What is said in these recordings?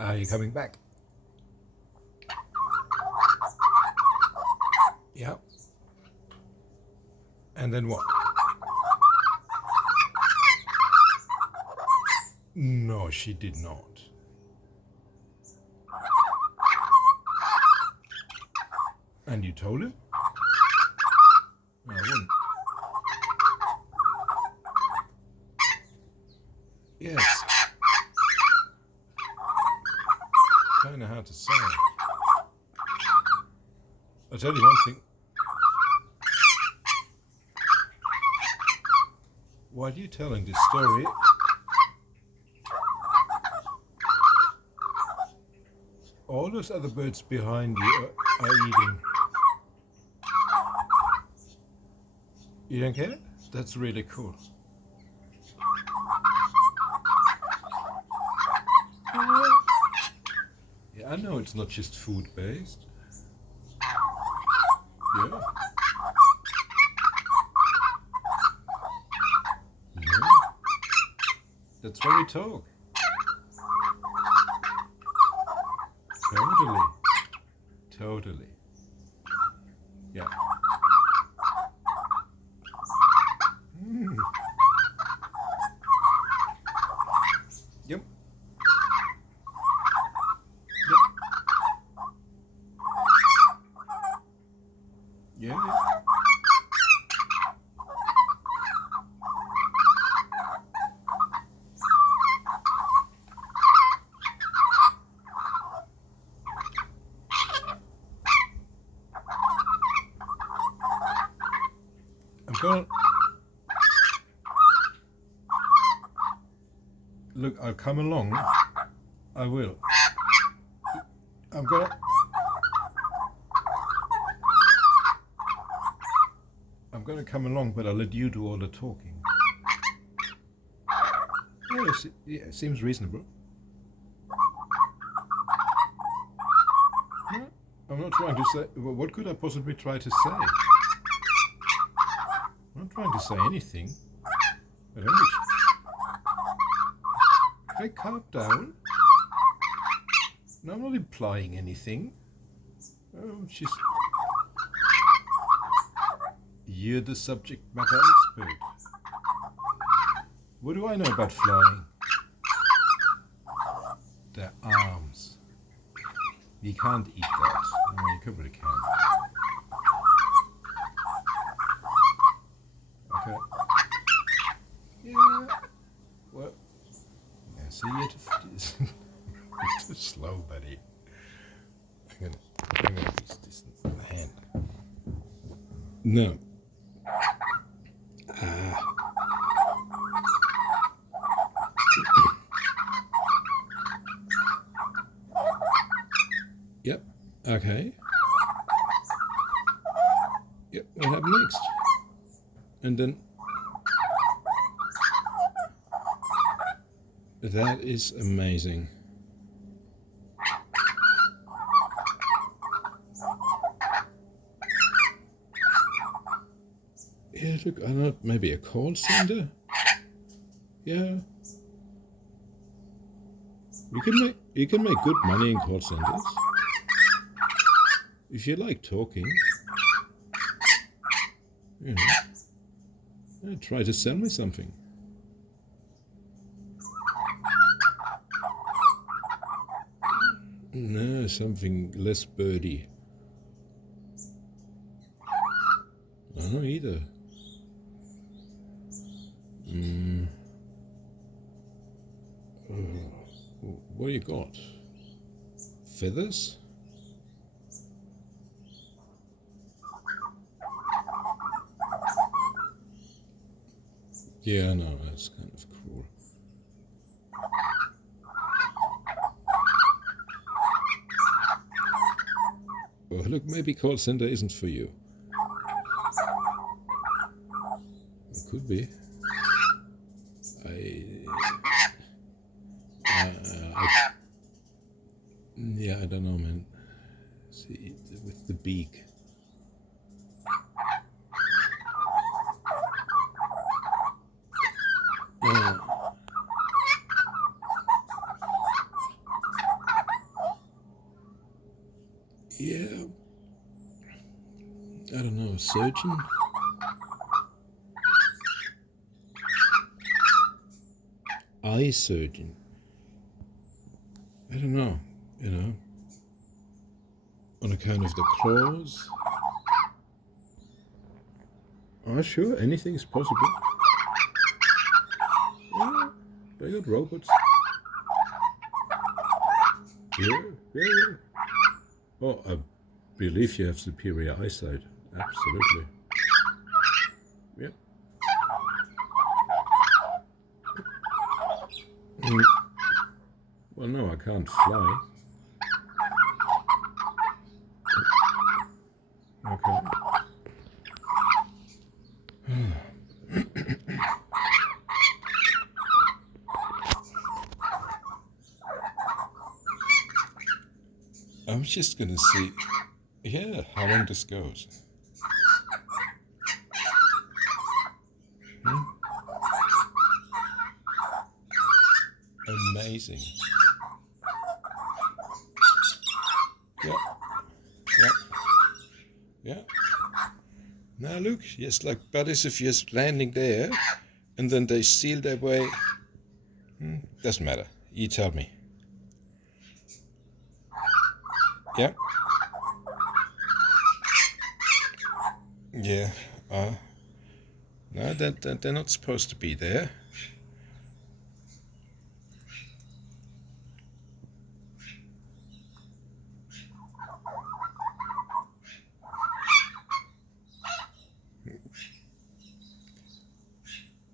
Are you coming back? Yeah. And then what? No, she did not. And you told him? No, I wouldn't. Yes. Kind of hard to say. I'll tell you one thing. While you're telling this story, all those other birds behind you are eating. You don't care? That's really cool. Yeah, I know it's not just food-based. Yeah. Yeah. That's why we talk. Totally. Totally. Yeah. Yep. Yep. Yeah. I'm gonna look. I'll come along. I will. I'm gonna come along, but I'll let you do all the talking. Yeah, it seems reasonable. No, I'm not trying to say. What could I possibly try to say? I'm not trying to say anything. I don't wish. Hey, calm down. No, I'm not implying anything. Oh, she's. You're the subject matter expert. What do I know about flying? Their arms. You can't eat that. No, you probably can. Okay. Yeah. Well. Yeah, so you're too slow, buddy. I'm gonna use this in the hand. No. Yep. Okay. Yep. What happened next? And then that is amazing. Yeah, look, I don't know, maybe a call center? Yeah. You can make good money in call centers. If you like talking, you know, try to sell me something. No, something less birdy. I don't know either. What do you got? Feathers? Yeah, no, that's kind of cruel. Oh, look, maybe call center isn't for you. It could be. Yeah, I don't know, man. See, with the beak. Yeah, I don't know, surgeon? Eye surgeon? I don't know, on account of the claws. Oh, sure, anything's possible. Yeah, they're not robots. Yeah. Oh, I believe you have superior eyesight. Absolutely. Yep. Well, no, I can't fly. Okay. I'm just gonna see, how long this goes. Amazing. Yeah. Now look, yes, like buddies of yours landing there, and then they seal their way. Doesn't matter. You tell me. Yeah. Yeah. No, they're not supposed to be there.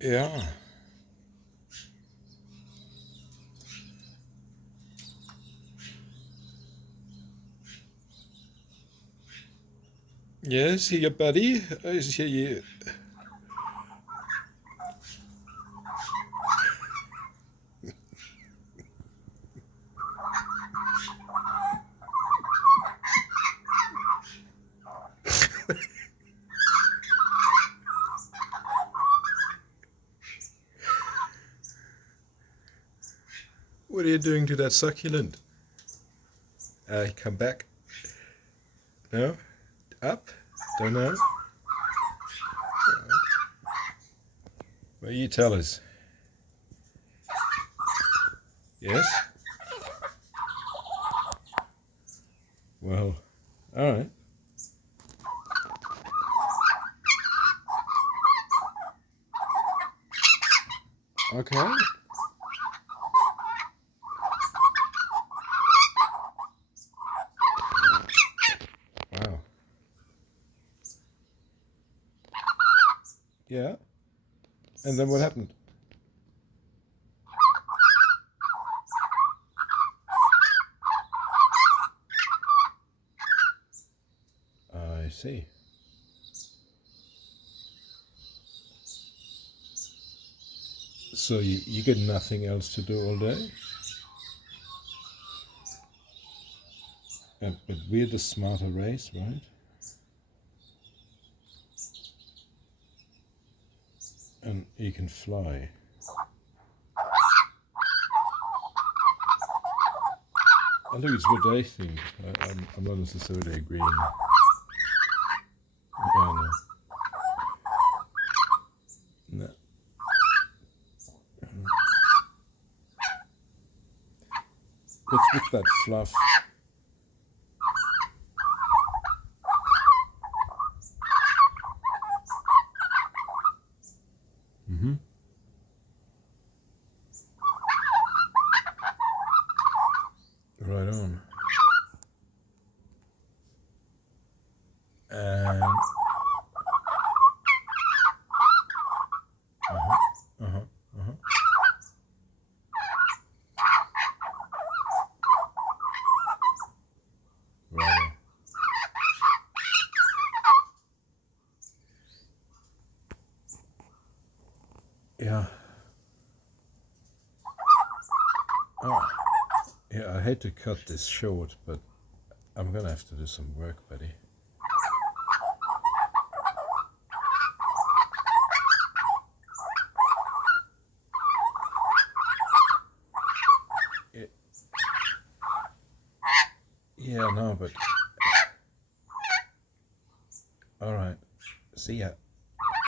Yeah. Yes, here, buddy. I hear you. What are you doing to that succulent? Come back. No? Up? Don't know. Well, you tell us. Yes? Well, all right. Okay. Wow. Yeah. And then what happened? I see. So you get nothing else to do all day? But we're the smarter race, right? And you can fly. I think it's what they think. I'm not necessarily agreeing. Yeah, no. What's with that fluff? Mm-hmm. Right on. And right on. Yeah. Oh. Yeah, I hate to cut this short, but I'm gonna have to do some work, buddy. Yeah, no, but All right. See ya.